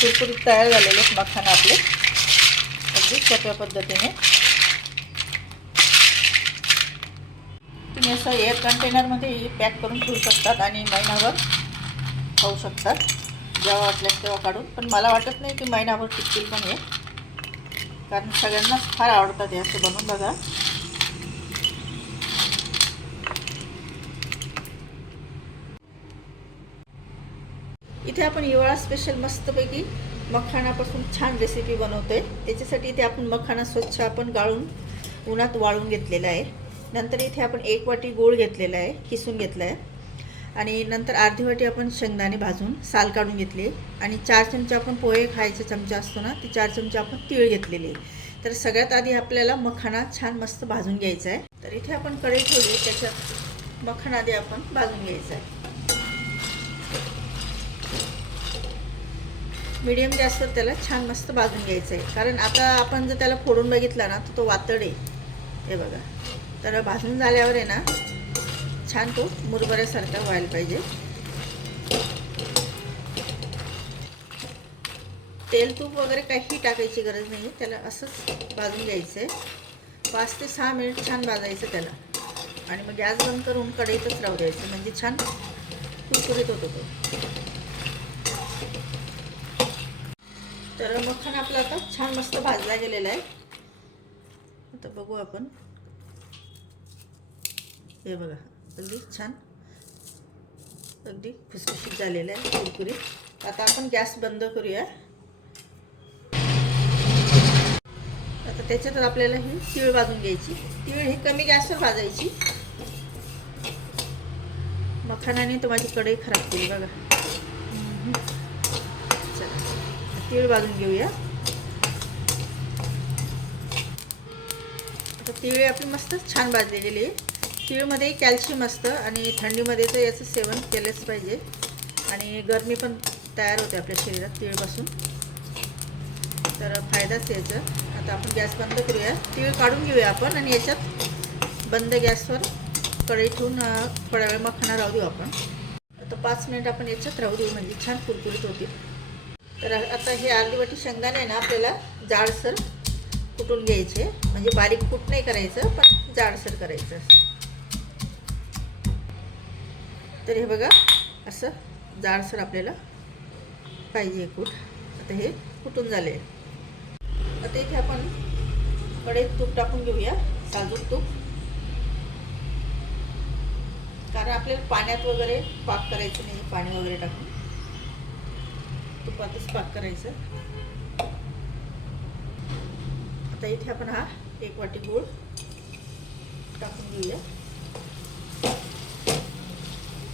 कुरकुरीत तयार झालेले आहेत मखाना आपले. अगदी सोप्या पद्धतीने. तुम्ही असं एअर कंटेनरमध्ये पॅक करून ठेवू शकतात आणि महिनाभर खाऊ शकतात. जेव्हा वाटल्यास तेव्हा काढून. पण मला वाटत नाही की महिनाभर टिकतील पण हे. कारण सगळ्यांनाच फार आवडतात हे असं बनवून बघा. इथे आपण हिवाळा स्पेशल मस्तपैकी मखाणापासून छान रेसिपी बनवतोय. त्याच्यासाठी इथे आपण मखाणा स्वच्छ आपण गाळून उन्हात वाळून घेतलेला आहे. नंतर इथे आपण एक वाटी गूळ घेतलेला आहे किसून घेतला आहे आणि नंतर अर्धी वाटी आपण शेंगदाणे भाजून साल काढून घेतले आणि चार चमचे आपण पोहे खायचे चमचा असतो ना ते चार चमचे आपण तीळ घेतलेले तर सगळ्यात आधी आपल्याला मखाणा छान मस्त भाजून घ्यायचा आहे. तर इथे आपण कढई ठेवली त्याच्यात मखाणा आधी आपण भाजून घ्यायचा आहे. मीडियम गॅसवर त्याला छान मस्त भाजून घ्यायचं आहे कारण आता आपण जर त्याला फोडून बघितला ना तर तो वातड आहे. हे बघा. तर भाजून झाल्यावर आहे ना छान तो मुरबऱ्यासारखा व्हायला पाहिजे. तेल तूप वगैरे काही टाकायची गरज नाही त्याला असंच भाजून घ्यायचं आहे पाच ते सहा मिनिट छान भाजायचं त्याला. आणि मग गॅस बंद करून कढईतच राहू द्यायचं. म्हणजे छान कुरकुरीत होतो तो. तर मखन आपला आता छान मस्त भाजला गेलेला आहे. आता बघू आपण. हे बघा अगदी छान. अगदी खुसखुशीत झालेलं आहे कुरकुरीत. आता आपण गॅस बंद करूया. आता त्याच्यात आपल्याला ही तीळ भाजून घ्यायची. तीळ ही कमी गॅसवर भाजायची. मखानाने तर माझी कढई खराब केली बघा. तीळ भाजून घेऊया. आता तिळ आपली मस्त छान भाजलेली आहे. तिळमध्ये कॅल्शियम असतं आणि थंडीमध्ये तर याचं सेवन केलंच पाहिजे. आणि गरमी पण तयार होते आपल्या शरीरात तिळपासून. तर फायदाच याचं. आता आपण गॅस बंद करूया. तीळ काढून घेऊया आपण आणि याच्यात बंद गॅसवर कढई ठेवून थोडा वेळ मखाना राहू देऊ आपण. आता पाच मिनिट आपण याच्यात राहू देऊ म्हणजे छान कुरकुरीत होतील. तर आता हे अर्धी वाटी शेंगदाणे ना आपल्याला जाडसर कुटून घ्यायचे. म्हणजे बारीक कूट नाही करायचं पण जाडसर करायचं तर हे बघा असं जाडसर आपल्याला पाहिजे कूट. आता हे कुटून झाले. आता इथे आपण कडेत तूप टाकून घेऊया साजूक तूप. कारण आपल्याला पाण्यात वगैरे पाक करायचं नाही पाणी वगैरे टाकून. तुपातच पाक करायचं. आता इथे आपण हा एक वाटी गूळ टाकून घेऊया.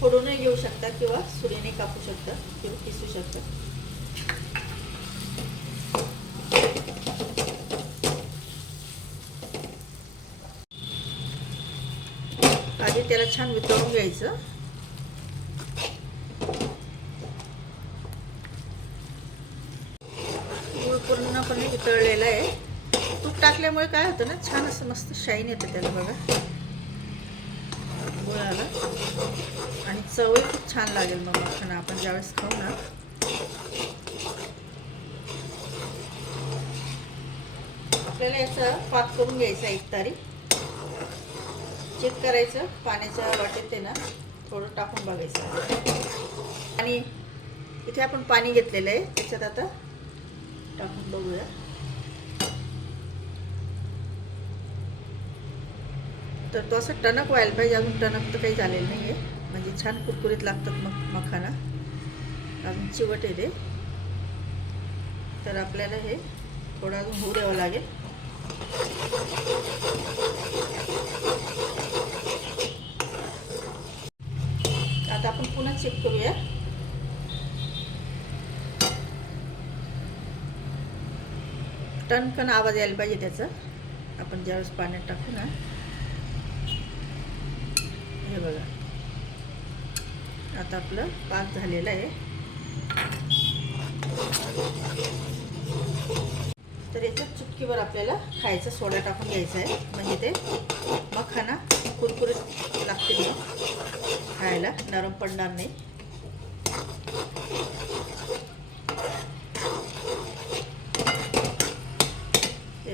फोडूनही घेऊ शकता किंवा सुरीने कापू शकता किंवा किसू शकता. आधी त्याला छान वितळून घ्यायचं. आपण पूर्णपणे वितळलेला आहे. तूप टाकल्यामुळे काय होतं ना छान असं मस्त शाईन येतं त्याला बघा. गुळाला आणि चवही खूप छान लागेल मग मखाना. आपण ज्यावेळेस खाऊ ना. आपल्याला याचा पाक करून घ्यायचा एक तारी. चेक करायचं. पाण्याचा वाटेत ते ना थोडं टाकून बघायचं. आणि इथे आपण पाणी घेतलेलं आहे. त्याच्यात आता टाकून बघूया. तर तो असं टणक व्हायला पाहिजे अजून टणक तर काही झालेलं नाही आहे म्हणजे छान कुरकुरीत लागतात मग मखाना. अजून चिवट येते तर आपल्याला हे थोडं अजून होऊ द्यावं लागेल. आता आपण पुन्हा चेक करूया. टणकन आवाज यायला पाहिजे त्याचा. आपण ज्यावेळेस पाण्यात टाकू ना. हे बघा. आता आपलं पाक झालेलं आहे. तर याच्यात चुटकीवर आपल्याला खायचा सोडा टाकून घ्यायचा आहे. म्हणजे ते मखाना कुरकुरीत लागते मग खायला नरम पडणार नाही.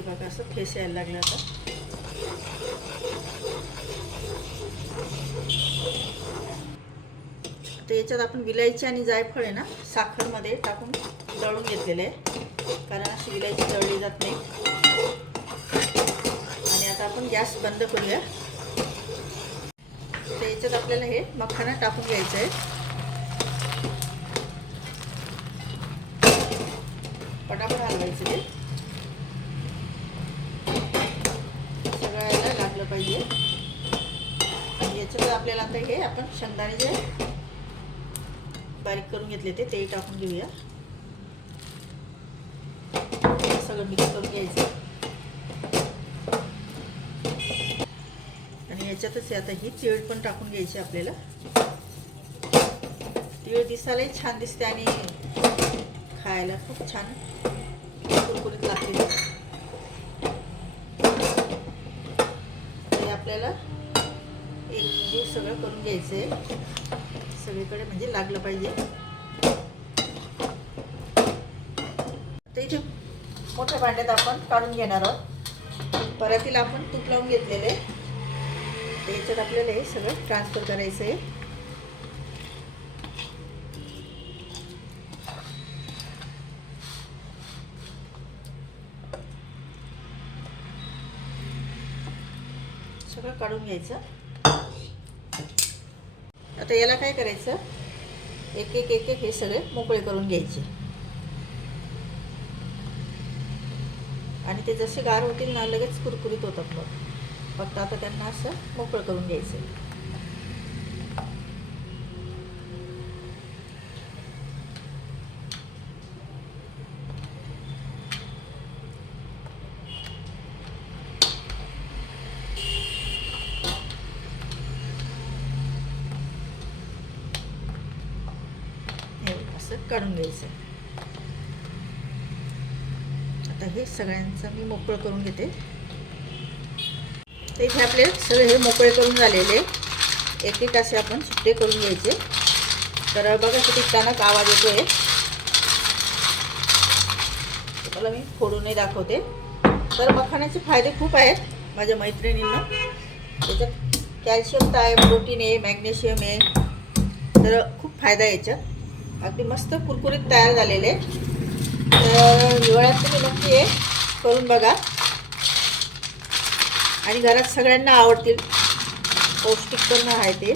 हे बघा असं फेस यायला लागलं आता. तर याच्यात आपण विलायची आणि जायफळ आहे ना साखरमध्ये टाकून दळून घेतलेले आहे. कारण अशी विलायची दळली जात नाही. आणि आता आपण गॅस बंद करूया. तर याच्यात आपल्याला हे मखाना टाकून घ्यायचं आहे. पटापट हलवायचं ते सगळ्याला लागलं पाहिजे आणि याच्यात आपल्याला आता हे आपण शेंगदाणे जे बारीक करून घेतले ते तेही टाकून घेऊया. सगळं मिक्स करून घ्यायचं. आणि याच्यातच आता ही तीळ पण टाकून घ्यायची आपल्याला. तीळ दिसायलाही छान दिसते आणि खायला खूप छान कुरकुरीत लागते. ते आपल्याला सगळं करून घ्यायचं. आहे सगळीकडे म्हणजे लागलं पाहिजे. तर इथे मोठ्या भांड्यात आपण काढून घेणार आहोत. परातील आपण तूप लावून घेतलेले. आहे याच्यात आपल्याला हे सगळं ट्रान्सफर करायचं आहे. सगळं काढून घ्यायचं. आता याला काय करायचं? एक एक एक एक हे सगळे मोकळे करून घ्यायचे. आणि ते जसे गार होतील ना लगेच कुरकुरीत होतात मग फक्त आता त्यांना असं मोकळं करून घ्यायचं हे बघ, असं काढून घ्यायचं. आता हे सगळ्यांचं मी मोकळं करून घेते. तर इथे आपले सगळे हे मोकळे करून झालेले. एक एक असे आपण सुट्टे करून घ्यायचे. तर बघा किती आवाज येतोय. तुम्हाला मी फोडूनही दाखवते. तर मखाण्याचे फायदे खूप आहेत माझ्या मैत्रिणींना. त्याच्यात कॅल्शियम तर आहे प्रोटीन आहे मॅग्नेशियम आहे. तर खूप फायदा याच्यात. अगदी मस्त कुरकुरीत तयार झालेले. तर हिवाळ्यात तुम्ही नक्की हे करून बघा. आणि घरात सगळ्यांना आवडतील. पौष्टिक पण आहे ते.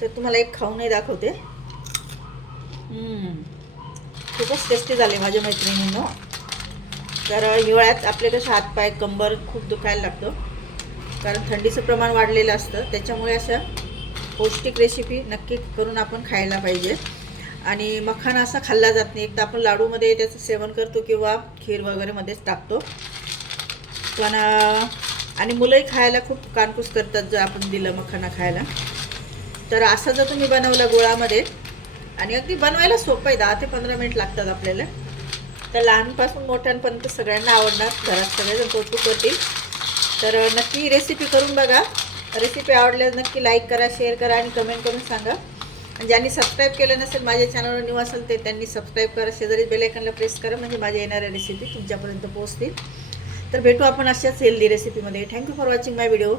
तर तुम्हाला एक खाऊनही दाखवते. खूपच टेस्टी झाले माझ्या मैत्रिणींनो. तर हिवाळ्यात आपले कसे हातपाय कंबर खूप दुखायला लागतो. कारण थंडीचं प्रमाण वाढलेलं असतं. त्याच्यामुळे अशा पौष्टिक रेसिपी नक्की करून आपण खायला पाहिजे. आणि मखाण असा खाल्ला जात नाही. एकदा आपण लाडूमध्ये त्याचं सेवन करतो किंवा खीर वगैरेमध्येच टाकतो. पण आणि मुलंही खायला खूप कानकूस करतात जर आपण दिलं मखाना खायला. तर असं जर तुम्ही बनवलं गुळामध्ये आणि अगदी बनवायला सोपं आहे दहा ते पंधरा मिनिट लागतात आपल्याला. तर लहानपासून मोठ्यांपर्यंत सगळ्यांना आवडणार घरात सगळेजण कौतुक करतील. तर नक्की रेसिपी करून बघा. रेसिपी आवडल्यास नक्की लाईक करा शेअर करा आणि कमेंट करून सांगा. ज्यांनी सबस्क्राईब केलं नसेल माझ्या चॅनलवर न्यू असेल ते त्यांनी सबस्क्राईब करा. शेजारी बेलायकनला प्रेस करा म्हणजे माझ्या येणाऱ्या रेसिपी तुमच्यापर्यंत पोहोचतील. तर भेटू आपण अशाच healthy रेसिपीमध्ये thank you for watching my video